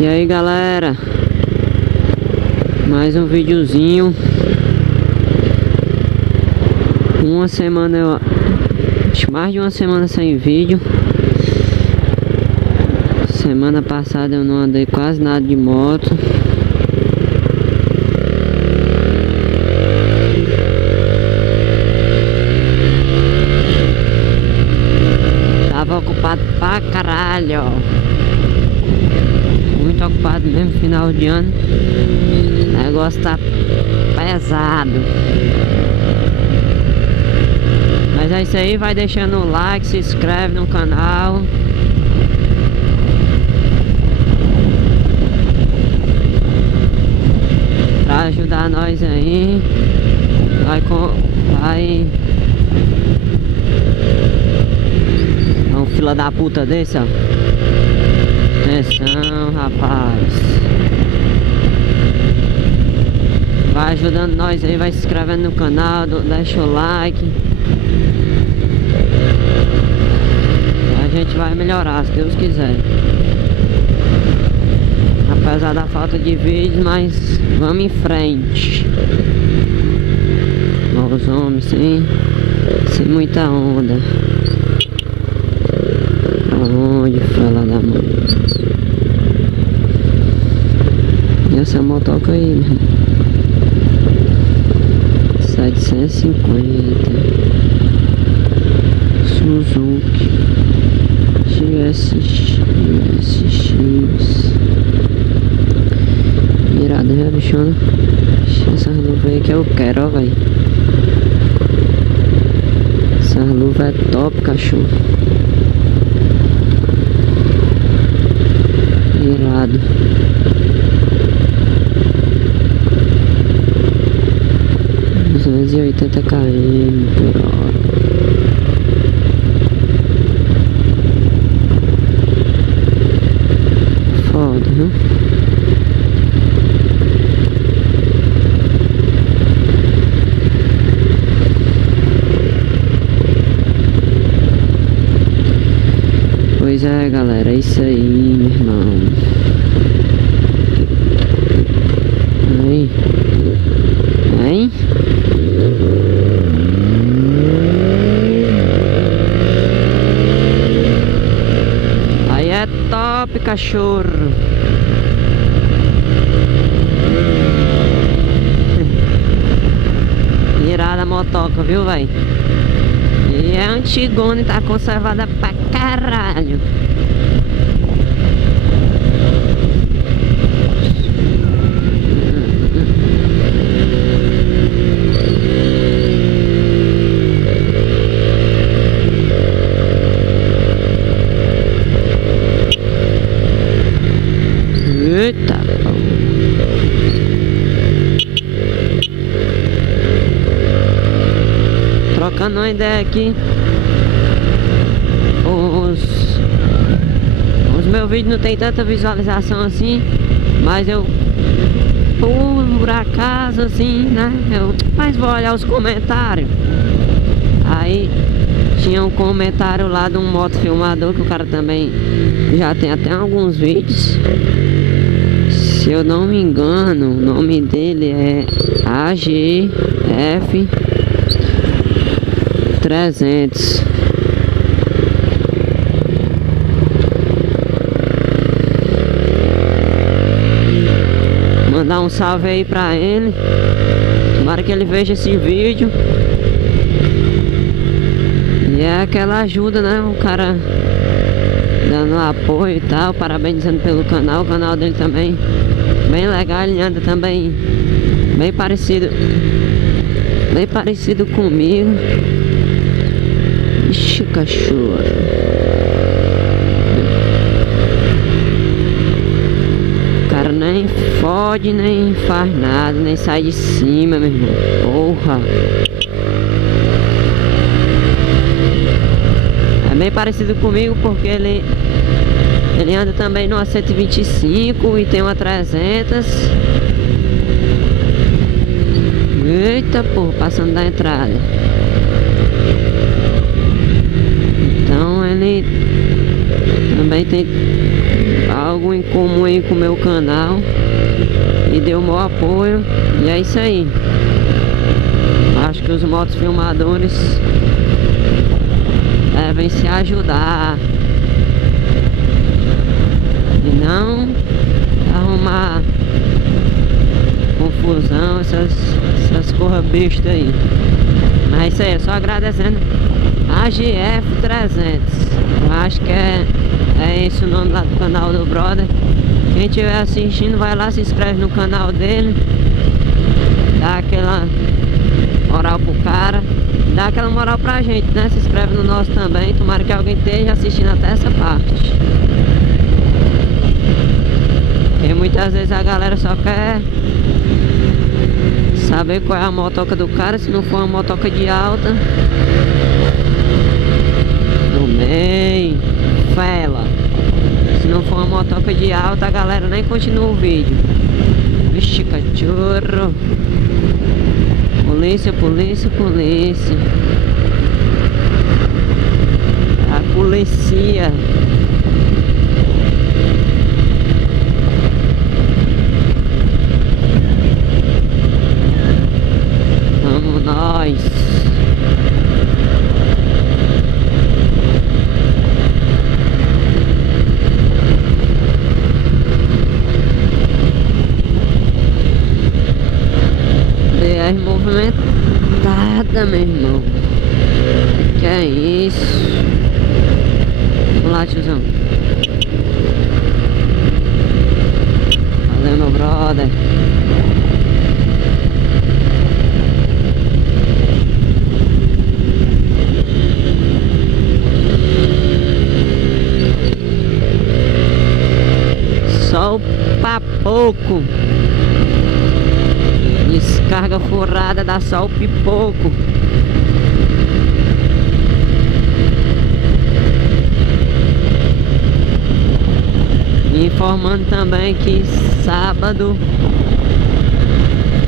E aí galera, mais um videozinho. Uma semana, mais de uma semana sem vídeo. Semana passada eu não andei quase nada de moto. Tava ocupado pra caralho, muito ocupado mesmo, final de ano. O negócio tá pesado. Mas é isso aí, vai deixando o like, se inscreve no canal. Pra ajudar nós aí. Vai. Um fila da puta desse, ó. Atenção, rapaz. Vai ajudando nós aí, vai se inscrevendo no canal, deixa o like. A gente vai melhorar, se Deus quiser. Apesar da falta de vídeos, mas vamos em frente. Os homens sem muita onda. Pra onde, fala da mãe? E essa motoca aí, meu irmão? 750 Suzuki GSX. Irado, né, bichona? Essas luvas aí que eu quero, ó, velho. Essas luvas é top, cachorro. Irado. Duzentos e 80 km por hora. Foda, viu? Pois é, galera, é isso aí, meu irmão. Aí. Hein? Aí é top, cachorro. Irada a motoca, viu, véi? E é antigona e tá conservada pra caralho. Eita, pô. Trocando uma ideia aqui. Os meus vídeos não tem tanta visualização assim, mas eu, por acaso assim, né, mas vou olhar os comentários. Aí tinha um comentário lá de um motofilmador que o cara também já tem até alguns vídeos. Se eu não me engano, o nome dele é AGF 300. Mandar um salve aí pra ele. Tomara que ele veja esse vídeo. E é aquela ajuda, né? O cara dando apoio e tal, parabenizando pelo canal. O canal dele também bem legal, ele anda também bem parecido comigo. Ixi, cachorro. O cara nem fode, nem faz nada, nem sai de cima, meu irmão. Porra. É bem parecido comigo porque ele anda também numa 125 e tem uma 300. Eita, porra, passando da entrada. Então ele também tem algo em comum aí com o meu canal e deu o meu apoio. E é isso aí. Acho que os motofilmadores devem se ajudar e não arrumar confusão, essas corras bestas aí. Mas é isso aí, só agradecendo a GF300. Eu acho que é esse o nome lá do canal do brother. Quem estiver assistindo, vai lá, se inscreve no canal dele, dá aquela moral pro cara, dá aquela moral pra gente, né? Se inscreve no nosso também. Tomara que alguém esteja assistindo até essa parte, porque muitas vezes a galera só quer saber qual é a motoca do cara. Se não for uma motoca de alta, do meio, fela. Se não for uma motoca de alta, a galera nem continua o vídeo. Vixe, cachorro. Polícia, polícia, polícia. A polícia. Vamos nós. BR movimentada, meu irmão. Que é isso? Vamos lá, tiozão. Valeu, meu brother. Só pra pouco. Descarga furada, dá só o pipoco. Informando também que sábado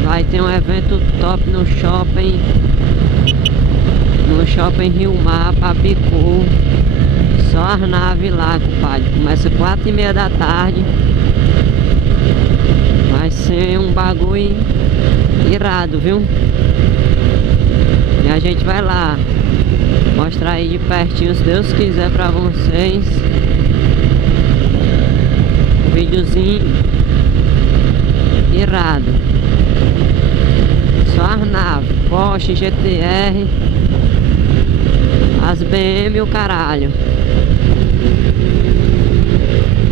vai ter um evento top no shopping. No shopping Rio Mar, Papicu. Só as naves lá, compadre. Começa 4h30 da tarde. Vai ser um bagulho irado, viu? E a gente vai lá mostrar aí de pertinho, se Deus quiser, pra vocês. Um videozinho irado. Só as naves, Porsche, GTR, as BM e o caralho.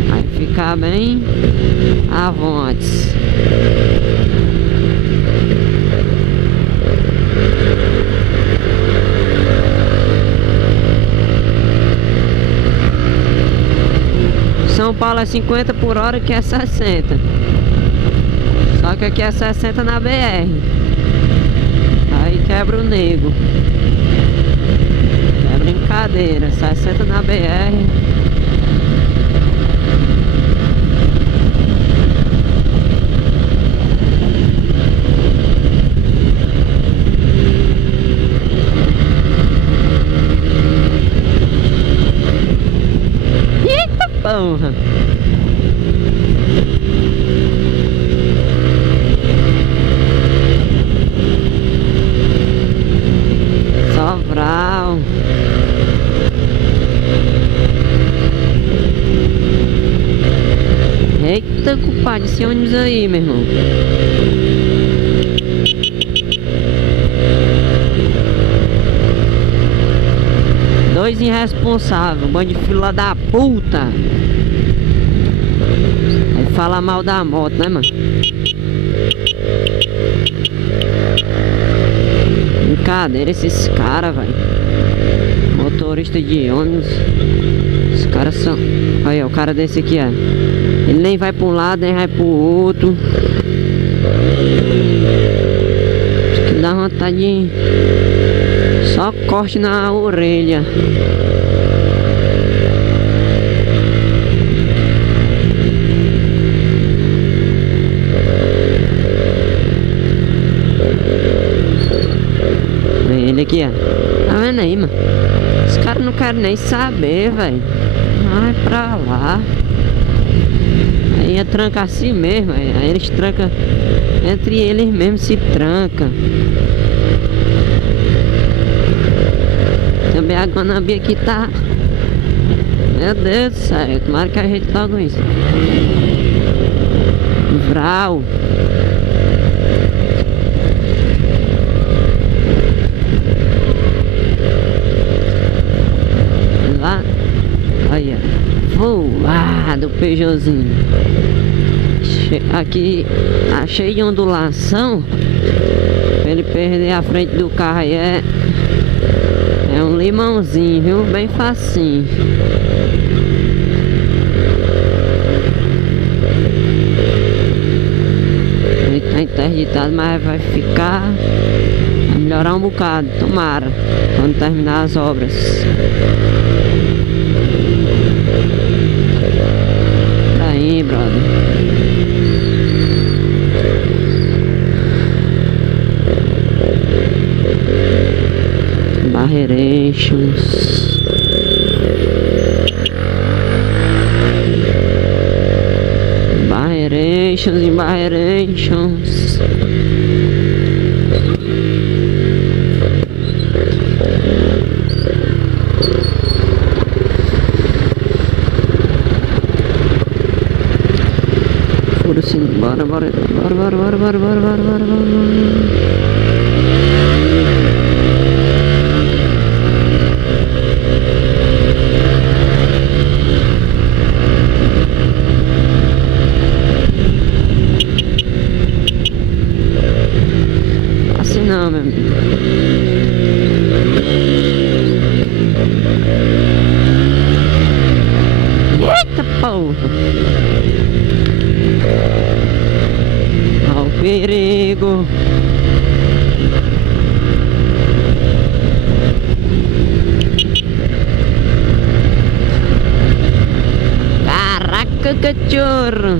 Vai ficar bem à vontade. São Paulo é 50 por hora, que é 60. Só que aqui é 60 na BR. Aí quebra o nego. É brincadeira, 60 na BR. Porra. Sobral. Eita, culpado, esse ônibus aí, meu irmão. Dois irresponsáveis, bando de fila da puta. Aí fala mal da moto, né, mano? Brincadeira esses caras, velho. Motorista de ônibus. Os caras são... Aí, ó, o cara desse aqui, ó. Ele nem vai pra um lado, nem vai pro outro. Acho que dá vontade de... Só corte na orelha. Ele aqui, ó. Tá vendo aí, mano? Os caras não querem nem saber, velho. Vai pra lá. Aí ia trancar assim mesmo, aí eles trancam, entre eles mesmos se tranca. Também a Guanabara aqui tá, meu Deus do céu, tomara que a gente logo isso. Vral. Lá, olha, voado o Peugeotzinho. Aqui tá cheio de ondulação. Pra ele perder a frente do carro aí é um limãozinho, viu? Bem facinho. Ele tá interditado, mas vai ficar. Vai melhorar um bocado, tomara, quando terminar as obras. Aí, brother. Barreirations. Barreirations e barreirations. Foda-se, bora. Assim não, meu amigo. Eita porra! Ó o perigo! Caraca, cachorro!